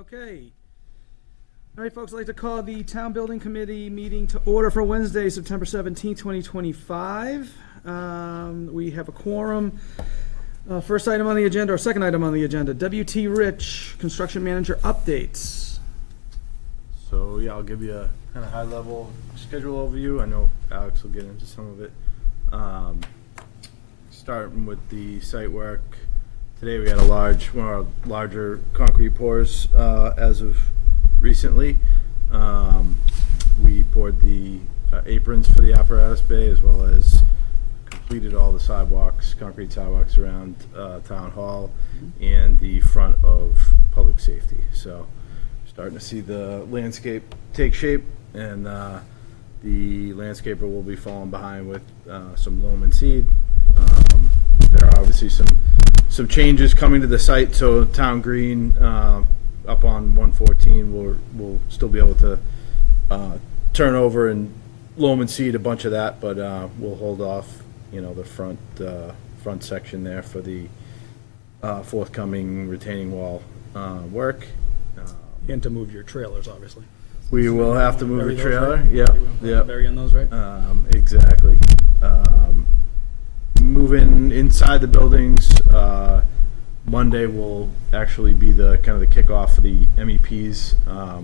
Okay. All right, folks, I'd like to call the Town Building Committee meeting to order for Wednesday, September 17th, 2025. We have a quorum. First item on the agenda, or second item on the agenda, W.T. Rich, Construction Manager updates. So, yeah, I'll give you a kind of high-level schedule overview. I know Alex will get into some of it. Starting with the site work. Today we had one of our larger concrete pours as of recently. We poured the aprons for the apparatus bay, as well as completed all the sidewalks, concrete sidewalks around Town Hall and the front of public safety. So starting to see the landscape take shape, and the landscaper will be falling behind with some loam and seed. There are obviously some changes coming to the site, so Town Green up on 114 will still be able to turn over and loam and seed a bunch of that, but we'll hold off, the front section there for the forthcoming retaining wall work. And to move your trailers, obviously. We will have to move the trailer. Right? Yeah. Bury on those, right? Exactly. Moving inside the buildings, Monday will actually be the kind of the kickoff for the MEPs.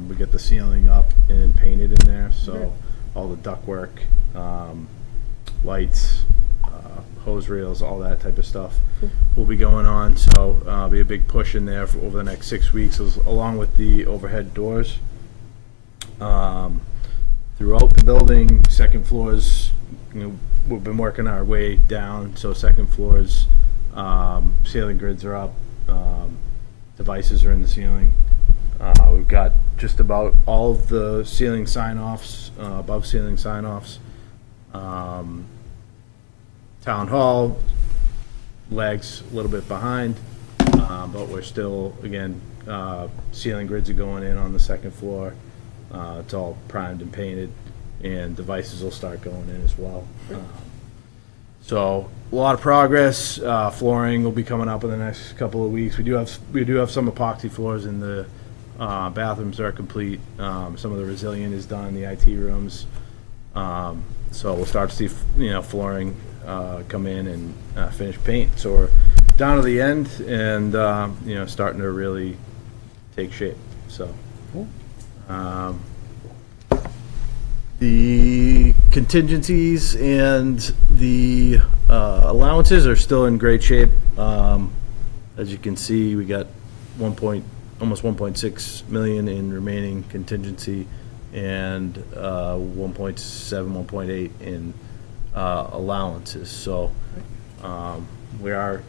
We get the ceiling up and painted in there, so all the ductwork, lights, hose reels, all that type of stuff will be going on. So be a big push in there for over the next 6 weeks, along with the overhead doors. Throughout the building, second floors, we've been working our way down, so second floors, ceiling grids are up, devices are in the ceiling. We've got just about all of the ceiling sign-offs, above ceiling sign-offs. Town Hall lags a little bit behind, but we're still, again, ceiling grids are going in on the second floor. It's all primed and painted, and devices will start going in as well. So a lot of progress. Flooring will be coming up in the next couple of weeks. We do have some epoxy floors in the bathrooms that are complete. Some of the resilient is done in the IT rooms. So we'll start to see flooring come in and finish paint. So we're down to the end, and starting to really take shape. So. Cool. The contingencies and the allowances are still in great shape. As you can see, we got almost 1.6 million in remaining contingency, and 1.7, 1.8 in allowances. So we're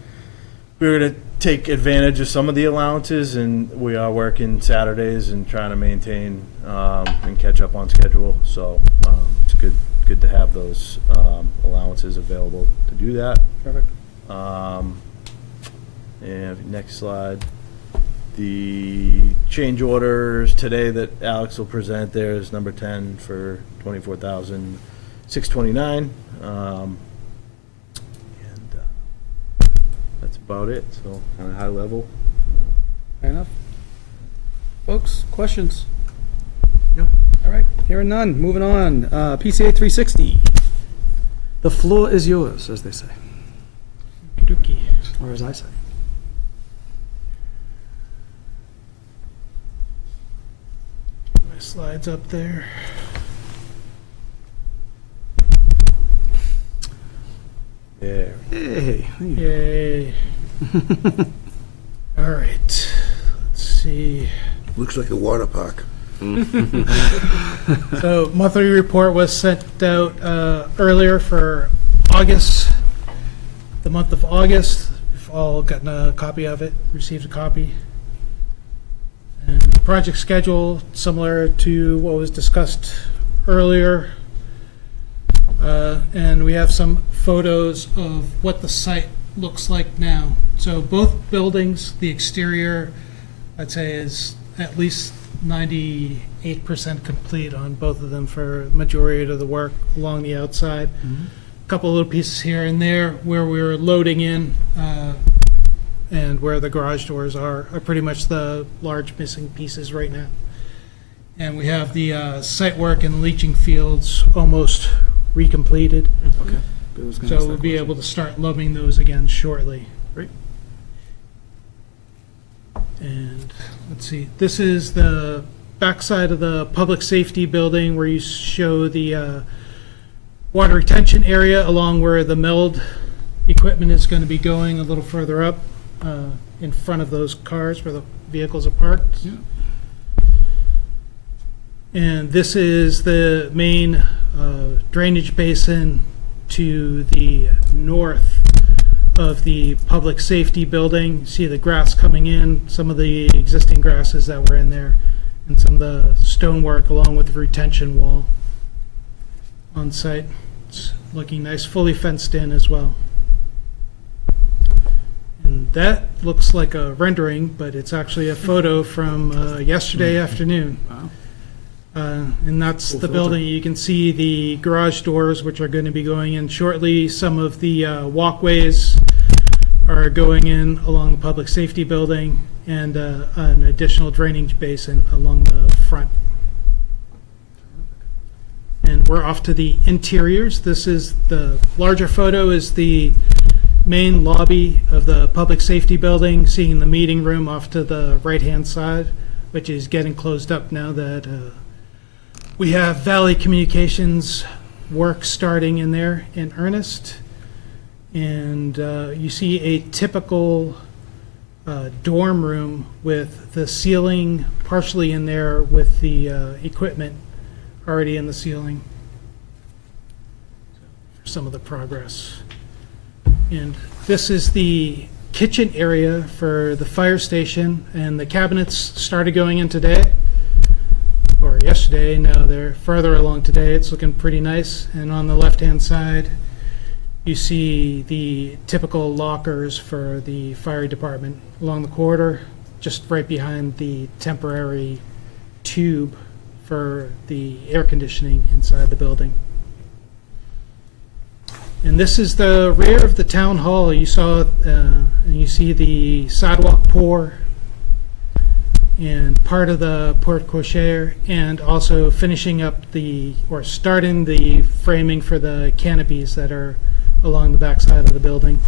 going to take advantage of some of the allowances, and we are working Saturdays and trying to maintain and catch up on schedule. So it's good to have those allowances available to do that. Perfect. And next slide. The change orders today that Alex will present there is number 10 for $24,629. That's about it, so kind of high level. Fair enough. Folks, questions? No. All right, hearing none. Moving on. PCA 360. The floor is yours, as they say. Dookie. Or as I say. My slides up there. There. Hey. Yay. All right. Let's see. Looks like a water park. So monthly report was sent out earlier for August, the month of August. We've all gotten a copy of it, received a copy. And the project schedule, similar to what was discussed earlier. And we have some photos of what the site looks like now. So both buildings, the exterior, I'd say, is at least 98% complete on both of them for majority of the work along the outside. A couple of little pieces here and there where we're loading in and where the garage doors are pretty much the large missing pieces right now. And we have the site work and leaching fields almost recompleted. Okay. Bill was gonna So ask we'll that be question. able to start loading those again shortly. Great. And let's see, this is the backside of the public safety building where you show the water retention area along where the meld equipment is going to be going a little further up in front of those cars where the vehicles are parked. Yeah. And this is the main drainage basin to the north of the public safety building. See the grass coming in, some of the existing grasses that were in there, and some of the stonework along with the retention wall on site. It's looking nice, fully fenced in as well. And that looks like a rendering, but it's actually a photo from yesterday afternoon. Wow. And that's Cool the filter. building. You can see the garage doors, which are going to be going in shortly. Some of the walkways are going in along the public safety building, and an additional drainage basin along the front. And we're off to the interiors. This is the larger photo is the main lobby of the public safety building, seeing the meeting room off to the right-hand side, which is getting closed up now that we have Valley Communications work starting in there in earnest. And you see a typical dorm room with the ceiling partially in there with the equipment already in the ceiling. For some of the progress. And this is the kitchen area for the fire station, and the cabinets started going in today, or yesterday. Now they're further along today. It's looking pretty nice. And on the left-hand side, you see the typical lockers for the fire department along the corridor, just right behind the temporary tube for the air conditioning inside the building. And this is the rear of the town hall. You saw, and you see the sidewalk pour and part of the porte cochere, and also finishing up or starting the framing for the canopies that are along the backside of the building.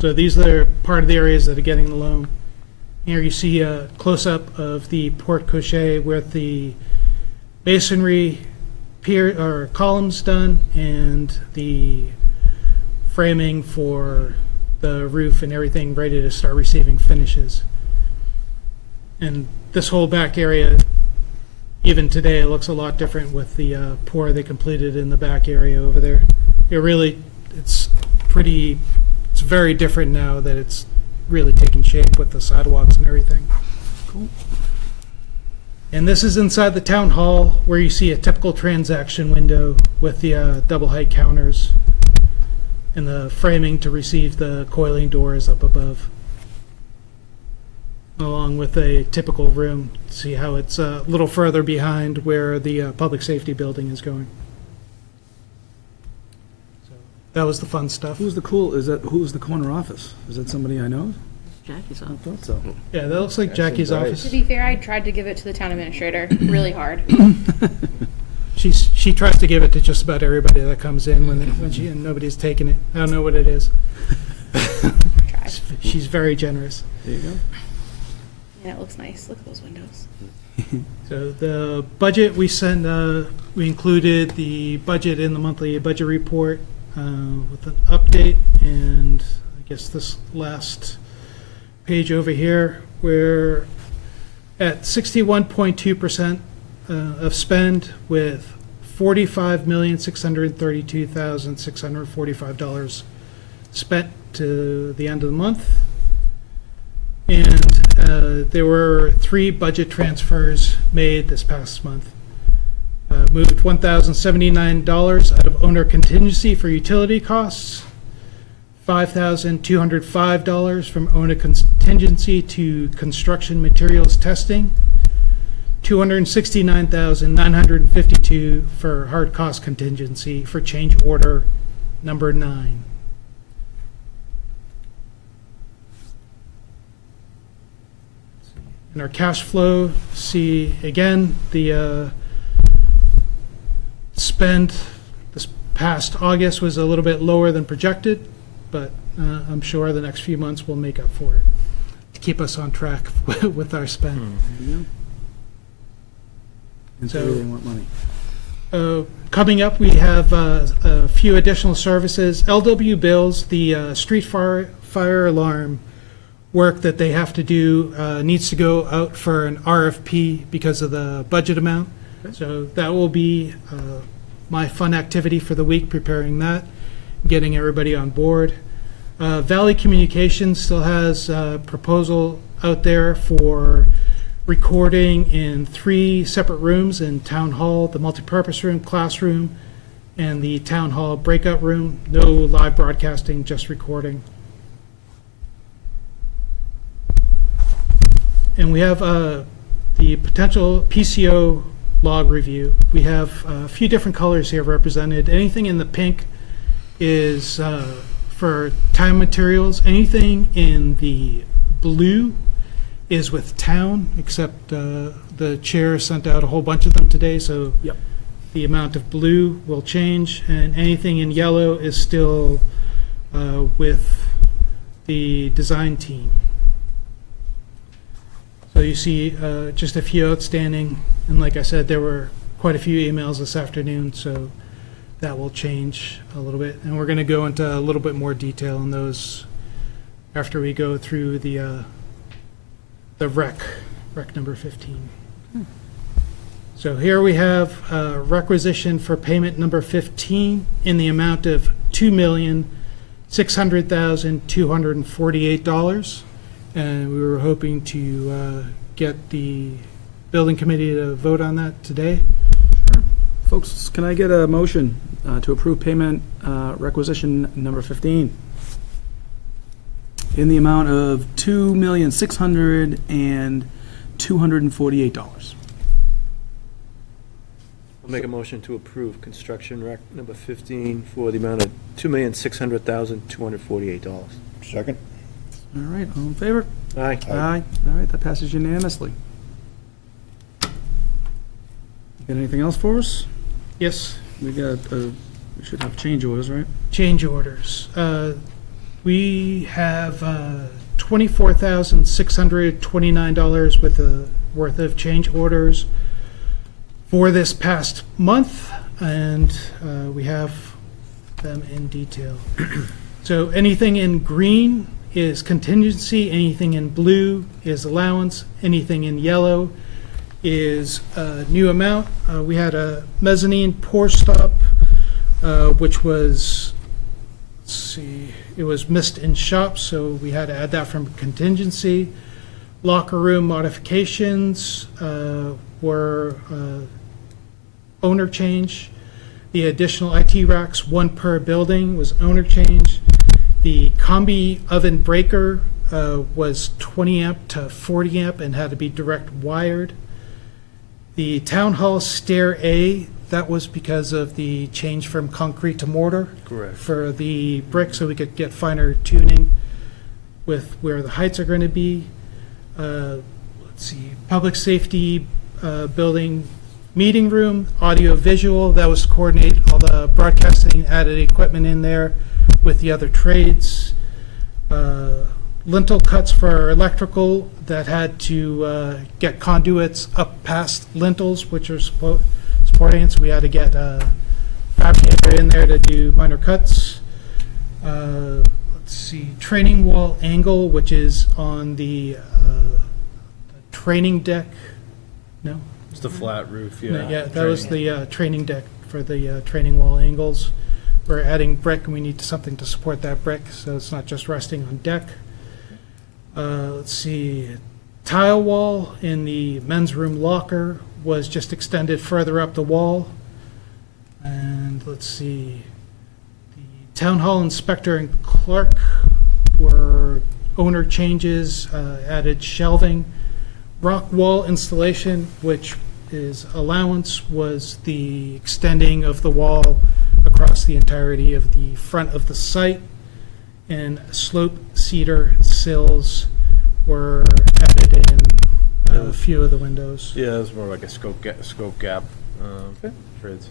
So these are part of the areas that are getting the loan. Here you see a close-up of the porte cochere with the masonry pier or columns done, and the framing for the roof and everything ready to start receiving finishes. And this whole back area, even today, it looks a lot different with the pour they completed in the back area over there. It's very different now that it's really taking shape with the sidewalks and everything. Cool. And this is inside the town hall where you see a typical transaction window with the double height counters and the framing to receive the coiling doors up above, along with a typical room. See how it's a little further behind where the public safety building is going. So that was the fun stuff. Who's the corner office? Is that somebody I know? Jackie's I on. thought so. Yeah, that looks like Jackie's nice. office. To be fair, I tried to give it to the town administrator really hard. She tries to give it to just about everybody that comes in and nobody's taking it. I don't know what it is. Tried. She's very generous. There you go. And it looks nice. Look at those windows. So the budget we sent, we included the budget in the monthly budget report with an update, and I guess this last page over here, we're at 61.2% of spend with $45,632,645 spent to the end of the month. And there were 3 budget transfers made this past month. Moved $1,079 out of owner contingency for utility costs, $5,205 from owner contingency to construction materials testing, $269,952 for hard cost contingency for change order number 9. In our cash flow, see again, the spend this past August was a little bit lower than projected, but I'm sure the next few months will make up for it to keep us on track with our spend. And So- they want money. Coming up, we have a few additional services. LW Bills, the street fire alarm work that they have to do needs to go out for an RFP because of the budget amount. So that will be my fun activity for the week, preparing that, getting everybody on board. Valley Communications still has a proposal out there for recording in 3 separate rooms in Town Hall, the multipurpose room, classroom, and the Town Hall breakout room. No live broadcasting, just recording. And we have the potential PCO log review. We have a few different colors here represented. Anything in the pink is for time materials. Anything in the blue is with town, except the chair sent out a whole bunch of them today, so Yep. the amount of blue will change, and anything in yellow is still with the design team. So you see just a few outstanding, and like I said, there were quite a few emails this afternoon, so that will change a little bit, and we're going to go into a little bit more detail on those after we go through the rec number 15. So here we have requisition for payment number 15 in the amount of $2,600,248. And we were hoping to get the building committee to vote on that today. Folks, can I get a motion to approve payment requisition number 15 in the amount of $2,600,248? I'll make a motion to approve construction rec number 15 for the amount of $2,600,248. Second? All right, all in favor? Aye. Aye. All right, that passes unanimously. Got anything else for us? Yes, We should have change orders, right? change orders. We have $24,629 worth of change orders for this past month, and we have them in detail. So anything in green is contingency, anything in blue is allowance, anything in yellow is a new amount. We had a mezzanine pour stop, which was, let's see, it was missed in shops, so we had to add that from contingency. Locker room modifications were owner change. The additional IT racks, 1 per building, was owner change. The combi oven breaker was 20 amp to 40 amp and had to be direct wired. The town hall stair A, that was because of the change from concrete to mortar. Correct. For the brick, so we could get finer tuning with where the heights are going to be. Let's see, public safety building meeting room, audio visual, that was to coordinate all the broadcasting, added equipment in there with the other trades. Lintel cuts for electrical that had to get conduits up past lintels, which are supporting it, so we had to get a fabricator in there to do minor cuts. Let's see, training wall angle, which is on the training deck. No? It's the flat roof, yeah. No, yeah, that was the training deck for the training wall angles. We're adding brick, and we need something to support that brick, so it's not just resting on deck. Let's see, tile wall in the men's room locker was just extended further up the wall. And let's see, the town hall inspector and clerk were owner changes, added shelving. Rock wall installation, which is allowance, was the extending of the wall across the entirety of the front of the site. And slope cedar sills were added in few of the windows. Yeah, it's more like a scope gap, Okay. trades.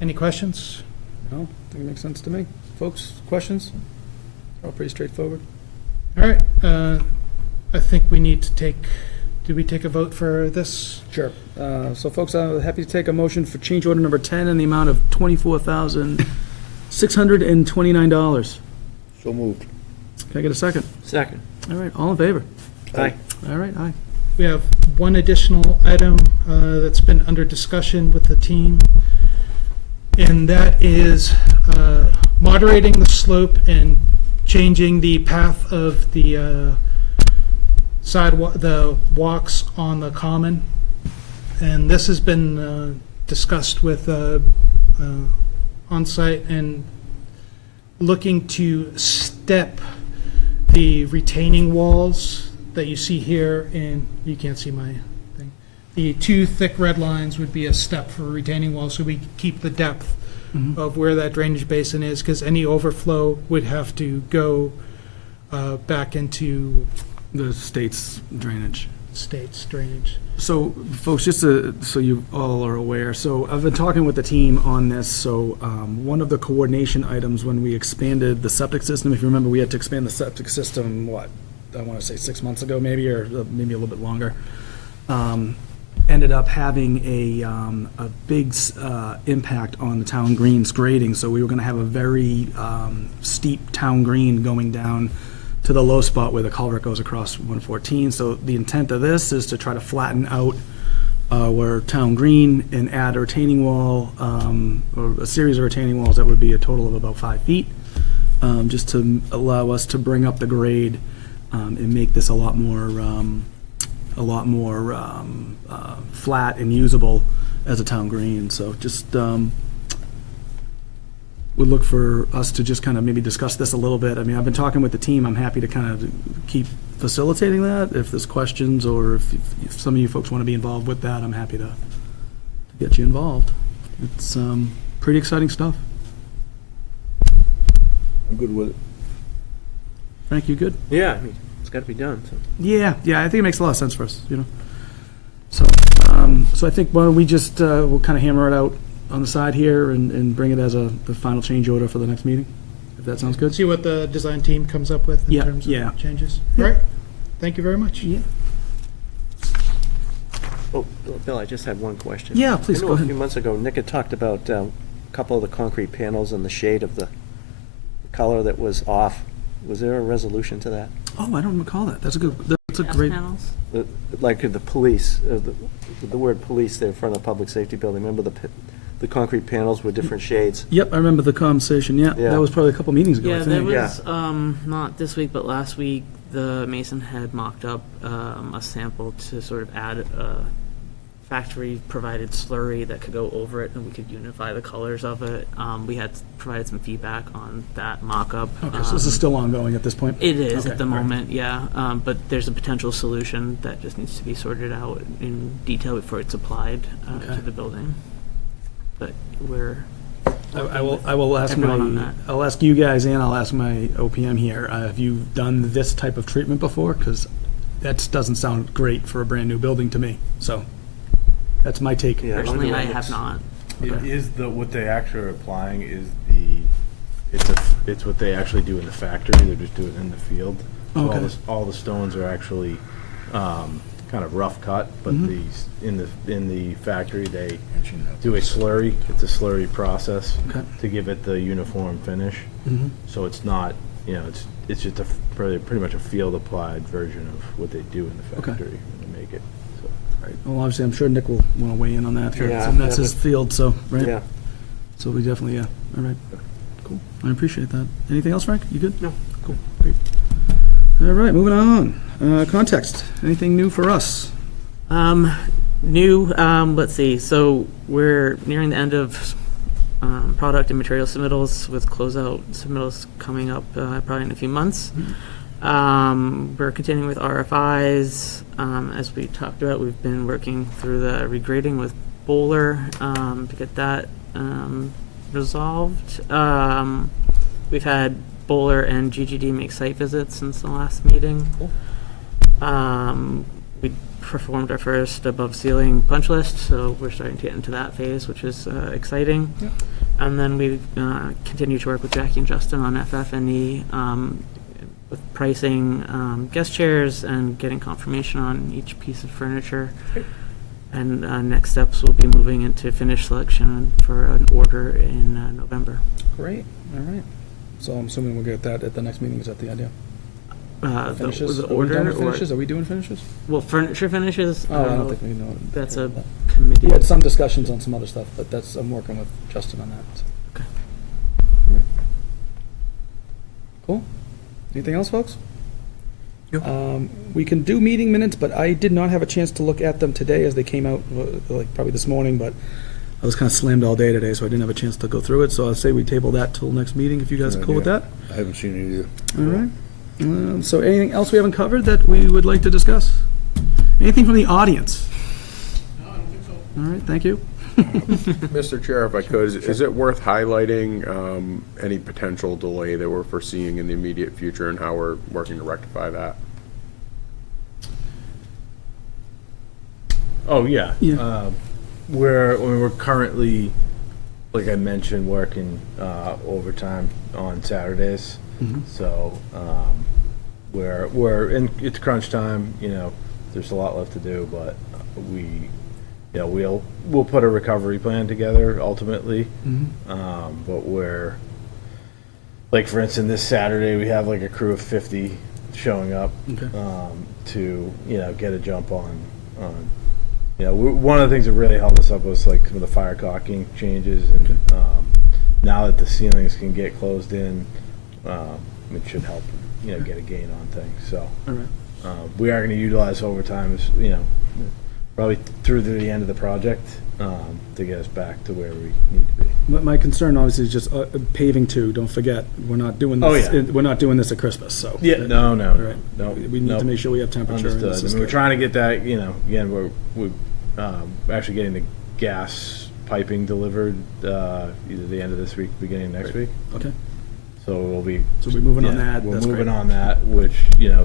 Any questions? No, I think it makes sense to me. Folks, questions? All pretty straightforward. All right, I think we need to do we take a vote for this? Sure. So folks, I'm happy to take a motion for change order number 10 in the amount of $24,629. So moved. Can I get a second? Second. All right, all in favor? Aye. All right, aye. We have one additional item that's been under discussion with the team, and that is moderating the slope and changing the path of the sidewalk, the walks on the common. And this has been discussed with on-site and looking to step the retaining walls that you see here, and you can't see my thing. The two thick red lines would be a step for retaining wall, so we keep the depth of where that drainage basin is, because any overflow would have to go back into The state's drainage. state's drainage. So, folks, just so you all are aware, so I've been talking with the team on this. So, one of the coordination items when we expanded the septic system, if you remember, we had to expand the septic system, what, I want to say 6 months ago, maybe, or maybe a little bit longer. Ended up having a big impact on the town green's grading. So we were going to have a very steep town green going down to the low spot where the culvert goes across 114. So the intent of this is to try to flatten out our town green and add a retaining wall, or a series of retaining walls that would be a total of about 5 feet, just to allow us to bring up the grade and make this a lot more flat and usable as a town green. So just would look for us to just kind of maybe discuss this a little bit. I mean, I've been talking with the team. I'm happy to kind of keep facilitating that. If there's questions, or if some of you folks want to be involved with that, I'm happy to get you involved. It's pretty exciting stuff. I'm good with it. Frank, you good? Yeah, I mean, it's got to be done, so. Yeah, I think it makes a lot of sense for us, you know. So, so I think, why don't we just, we'll kind of hammer it out on the side here and bring it as the final change order for the next meeting, if that sounds good. See what the design team comes up with in Yeah, terms yeah. of changes. Yeah. All right, thank you very much. Yeah. Oh, Bill, I just had one question. Yeah, please, I know go a ahead. few months ago, Nick had talked about a couple of the concrete panels and the shade of the color that was off. Was there a resolution to that? Oh, I don't recall that. That's a great. Like the police, the word police there in front of the public safety building, remember the concrete panels were different shades? Yep, I remember the conversation, yeah. Yeah. That was probably a couple meetings ago, I Yeah, there think. was, not this week, but last week, the mason had mocked up a sample to sort of add a factory-provided slurry that could go over it, and we could unify the colors of it. We had provided some feedback on that mock-up. Okay, so this is still ongoing at this point? It is Okay, at the all right. moment, yeah, but there's a potential solution that just needs to be sorted out in detail before it's applied Okay. to the building. But we're I will ask everyone on that. I'll ask you guys and I'll ask my OPM here, have you done this type of treatment before? Because that doesn't sound great for a brand-new building to me, so that's my take. Yeah. Personally, I Looks- have not. It Okay. is what they actually are applying is it's what they actually do in the factory. They're just doing it in the field. So Okay. all the stones are actually kind of rough cut, but in the factory they do a slurry. It's a slurry process Okay. to give it the uniform finish. Mhm. So it's not, it's just pretty much a field applied version of what they do in the Okay. factory when they make it. So. Right. Well, obviously, I'm sure Nick will want to weigh in on that. Yeah, And that's yeah, his field, so, right? Yeah. So we definitely, yeah, all right. Cool, I appreciate that. Anything else, Frank? You good? No. Cool, great. All right, moving on. Context, anything new for us? Let's see, so we're nearing the end of product and material submittals, with closeout submittals coming up probably in a few months. We're continuing with RFIs. As we talked about, we've been working through the regrading with Bowler to get that resolved. We've had Bowler and GGD make site visits since the last meeting. We performed our first above ceiling punch list, so we're starting to get into that phase, which is exciting. Yep. And then we continue to work with Jackie and Justin on FF&E with pricing guest chairs and getting confirmation on each piece of furniture. And next steps will be moving into finish selection for an order in November. Great, all right. So I'm assuming we'll get that at the next meeting, is that the idea? Finishes? The Are we order done with or, finishes? Are we doing finishes? well, furniture finishes. Oh, I don't think we know. That's a We committee. had some discussions on some other stuff, but I'm working with Justin on that. so. Okay. All right. Cool. Anything else, folks? We can do meeting minutes, but I did not have a chance to look at them today as they came out, like probably this morning, but I was kind of slammed all day today, so I didn't have a chance to go through it. So I'll say we table that till next meeting, if you guys are cool with that. I haven't seen it either. All right. So anything else we haven't covered that we would like to discuss? Anything from the audience? No, I don't think so. All right, thank you. Mr. Chair, if I could, is it worth highlighting any potential delay that we're foreseeing in the immediate future and how we're working to rectify that? Oh, yeah. Yeah. We're currently, like I mentioned, working overtime on Saturdays. Mhm. So we're in, it's crunch time, there's a lot left to do, but we'll put a recovery plan together ultimately. But we're, like, for instance, this Saturday, we have like a crew of 50 showing up Okay. to, get a jump on, one of the things that really held us up was like some of the fire caulking changes, and now that the ceilings can get closed in, it should help, get a gain on things. So All right. we are going to utilize overtime, probably through to the end of the project, to get us back to where we need to be. My concern obviously is just paving too. Don't forget, we're not doing this. Oh, yeah. We're not doing this at Christmas, so. No, All right. no. We need to make sure we have temperature. and Understood. this is We're good. trying to get that, again, we're actually getting the gas piping delivered either the end of this week, beginning of next week. Okay. So we'll be. So we're moving on yeah, that. We're That's moving great. on that, which,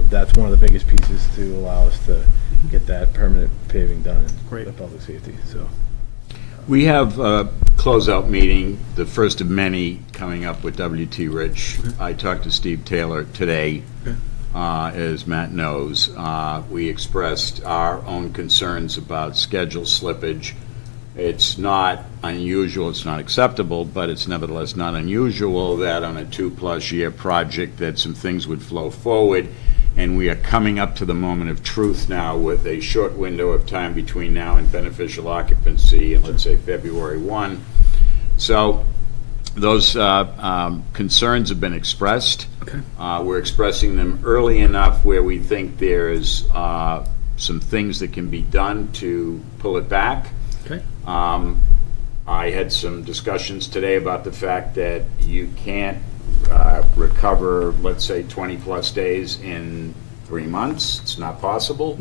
that's one of the biggest pieces to allow us to get that permanent paving done Great. in public safety, so. We have a closeout meeting, the first of many, coming up with WT Rich. I talked to Steve Taylor today, Okay. as Matt knows. We expressed our own concerns about schedule slippage. It's not unusual, it's not acceptable, but it's nevertheless not unusual that on a 2+ year project that some things would flow forward. And we are coming up to the moment of truth now with a short window of time between now and beneficial occupancy, and let's say February 1. So those concerns have been expressed. Okay. We're expressing them early enough where we think there's some things that can be done to pull it back. Okay. I had some discussions today about the fact that you can't recover, let's say, 20+ days in 3 months. It's not possible.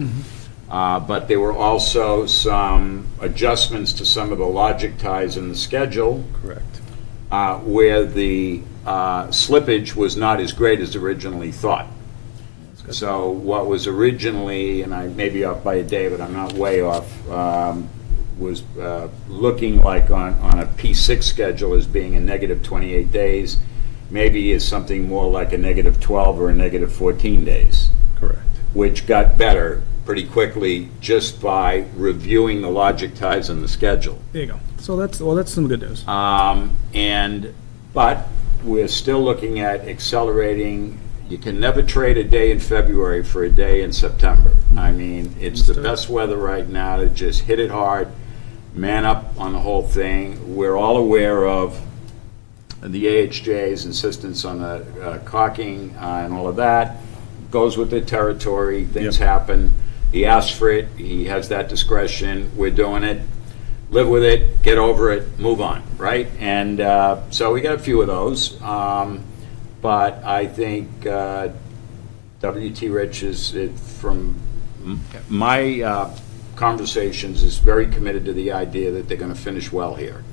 But there were also some adjustments to some of the logic ties in the schedule Correct. where the slippage was not as great as originally thought. So what was originally, and I may be off by a day, but I'm not way off, was looking like on a P6 schedule as being a negative 28 days, maybe is something more like a negative 12 or a negative 14 days. Correct. Which got better pretty quickly just by reviewing the logic ties in the schedule. There you go. So that's some good news. But we're still looking at accelerating. You can never trade a day in February for a day in September. I mean, it's the Understood. best weather right now to just hit it hard, man up on the whole thing. We're all aware of the AHJ's insistence on the caulking and all of that. Goes with the territory, things happen. He asked for it, he has that discretion, we're doing it. Live with it, get over it, move on, right? And so we got a few of those. But I think WT Rich is, from my conversations, is very committed to the idea that they're going to finish well here.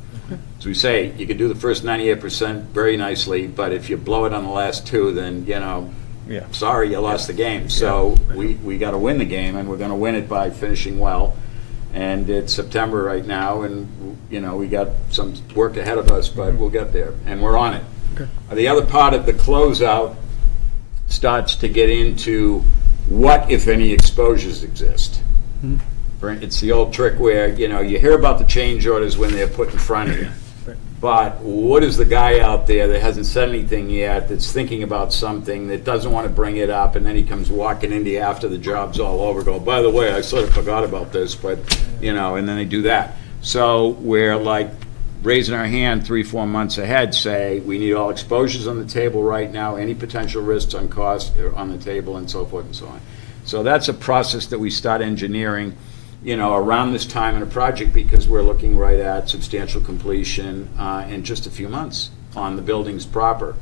As we say, you can do the first 98% very nicely, but if you blow it on the last two, then, Yeah. sorry, you lost the game. So we got to win the game, and we're going to win it by finishing well. And it's September right now, and, you know, we got some work ahead of us, but we'll get there, and we're on it. Okay. The other part of the closeout starts to get into what, if any, exposures exist. Right? It's the old trick where, you know, you hear about the change orders when they're put in front of you. But what is the guy out there that hasn't said anything yet, that's thinking about something, that doesn't want to bring it up, and then he comes walking into you after the job's all over, go, by the way, I sort of forgot about this, but, you know, and then they do that. So we're like raising our hand 3-4 months ahead, say, we need all exposures on the table right now, any potential risks on cost are on the table, and so forth and so on. So that's a process that we start engineering, you know, around this time in a project, because we're looking right at substantial completion in just a few months on the buildings proper.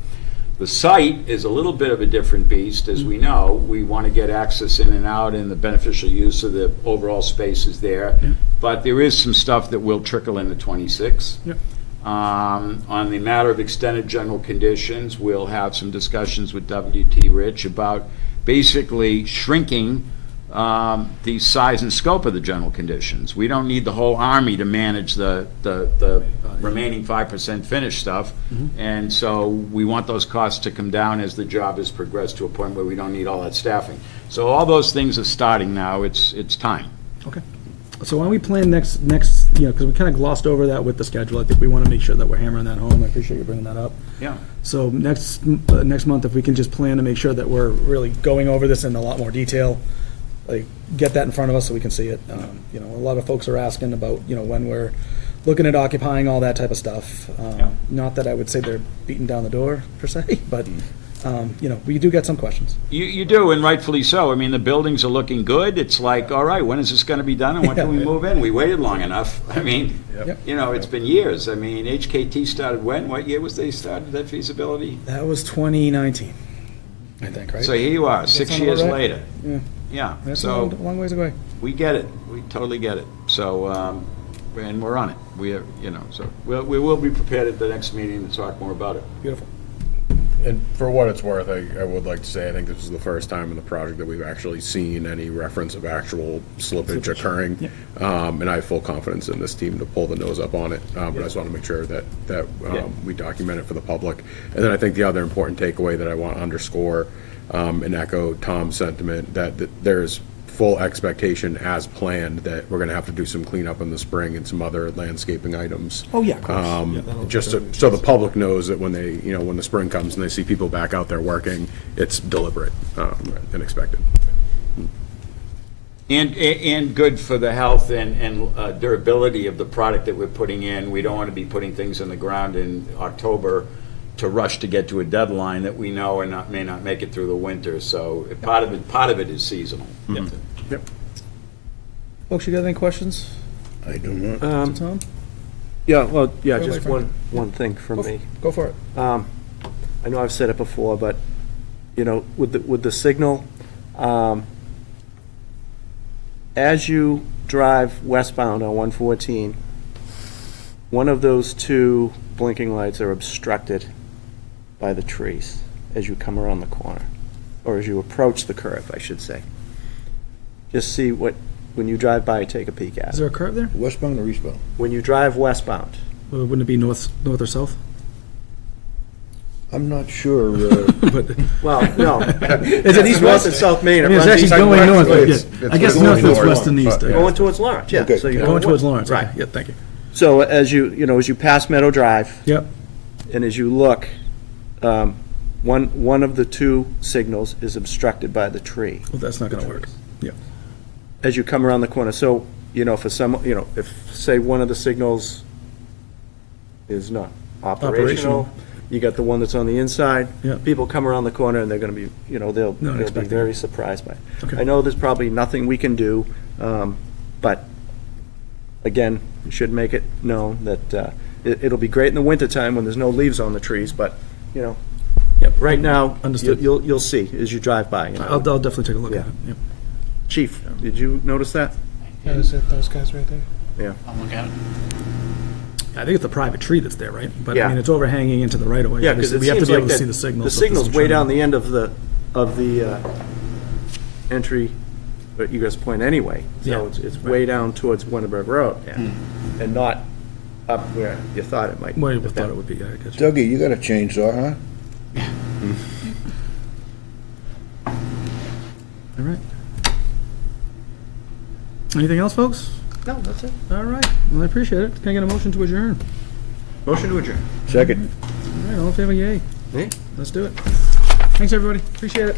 The site is a little bit of a different beast, as we know. We want to get access in and out, and the beneficial use of the overall space is there. But there is some stuff that will trickle into 26. Yep. On the matter of extended general conditions, we'll have some discussions with W.T. Rich about basically shrinking the size and scope of the general conditions. We don't need the whole army to manage the remaining 5% finished stuff. And so we want those costs to come down as the job has progressed to a point where we don't need all that staffing. So all those things are starting now. It's time. Okay. So why don't we plan next, you know, because we kind of glossed over that with the schedule. I think we want to make sure that we're hammering that home. I appreciate you bringing that up. Yeah. So next month, if we can just plan to make sure that we're really going over this in a lot more detail, like, get that in front of us so we can see it. You know, a lot of folks are asking about, you know, when we're looking at occupying, all that type of stuff. Not that I would say they're beating down the door, per se, but, you know, we do get some questions. You do, and rightfully so. I mean, the buildings are looking good. It's like, all right, when is this going to be done, and when can we move in? We waited long enough. I mean, Yep. you know, it's been years. I mean, HKT started when? What year was they started that feasibility? That was 2019, I think, right? So here you are, Does that 6 sound years about right? later. Yeah, Yeah, that's a so long ways away. we get it. We totally get it. So, and we're on it. We are, you know, so we will be prepared at the next meeting to talk more about it. Beautiful. And for what it's worth, I would like to say, I think this is the first time in the project that we've actually seen any reference of actual slippage occurring. And I have full confidence in this team to pull the nose up on it. But I just want to make sure that we document it for the public. And then I think the other important takeaway that I want to underscore and echo Tom's sentiment, that there's full expectation as planned that we're going to have to do some cleanup in the spring and some other landscaping items. Oh, yeah, of course. Yeah, that'll- Just so the public knows that when they, you know, when the spring comes and they see people back out there working, it's deliberate and expected. And good for the health and durability of the product that we're putting in. We don't want to be putting things in the ground in October to rush to get to a deadline that we know may not make it through the winter. So part of it is seasonal. Yep. Folks, you got any questions? I do not. To Tom? Yeah, well, yeah, Wait, just wait, one thing from me. Go for it. I know I've said it before, but, you know, with the signal, as you drive westbound on 114, one of those two blinking lights are obstructed by the trees as you come around the corner, or as you approach the curve, I should say. Just see when you drive by, take a peek at Is it. there a curve there? Westbound or eastbound? When you drive westbound, Wouldn't it be north or south? I'm not sure. But well, no. Is it east, North west? and South Main, I it mean, it's runs actually east going and north. west. Yeah. I guess going north is north, west and east. but- yeah. Going towards Lawrence, yeah. Okay. So you're Going towards west. Lawrence. Right. Okay. Yeah, thank you. So as you pass Meadow Drive, Yep. and as you look, one of the two signals is obstructed by the tree Well, that's not going to work. Yeah. as you come around the corner. So, you know, for some, you know, if, say, one of the signals is not operational, you got the one that's on the inside, Yeah. people come around the corner and they're gonna be, you know, they'll be expecting very it. surprised by it. Okay. I know there's probably nothing we can do, but again, you should make it known that it'll be great in the wintertime when there's no leaves on the trees, but, you know, Yep. right now, Understood. you'll see as you drive by. You know. I'll definitely take a look Yeah. at it. Yep. Chief, did you notice that? Yeah, is it those guys right there? Yeah. I'll look at it. I think it's a private tree that's there, right? But Yeah. I mean, it's overhanging into the right of way. Yeah, because Obviously, it we have to seems be like able to that, see the signal. the so if there's signal's some way tree- down the end of the of the entry, but egress point anyway. Yeah. So it's way down towards Winterberg Road, and not up where you thought it might. What you have thought been. it would be, yeah, I guess. Dougie, you got a chainsaw, huh? All right. Anything else, folks? No, that's it. All right, well, I appreciate it. Can I get a motion to adjourn? Motion to adjourn. Second. All right, all in favor, yay. Hey. Let's do it. Thanks, everybody. Appreciate it.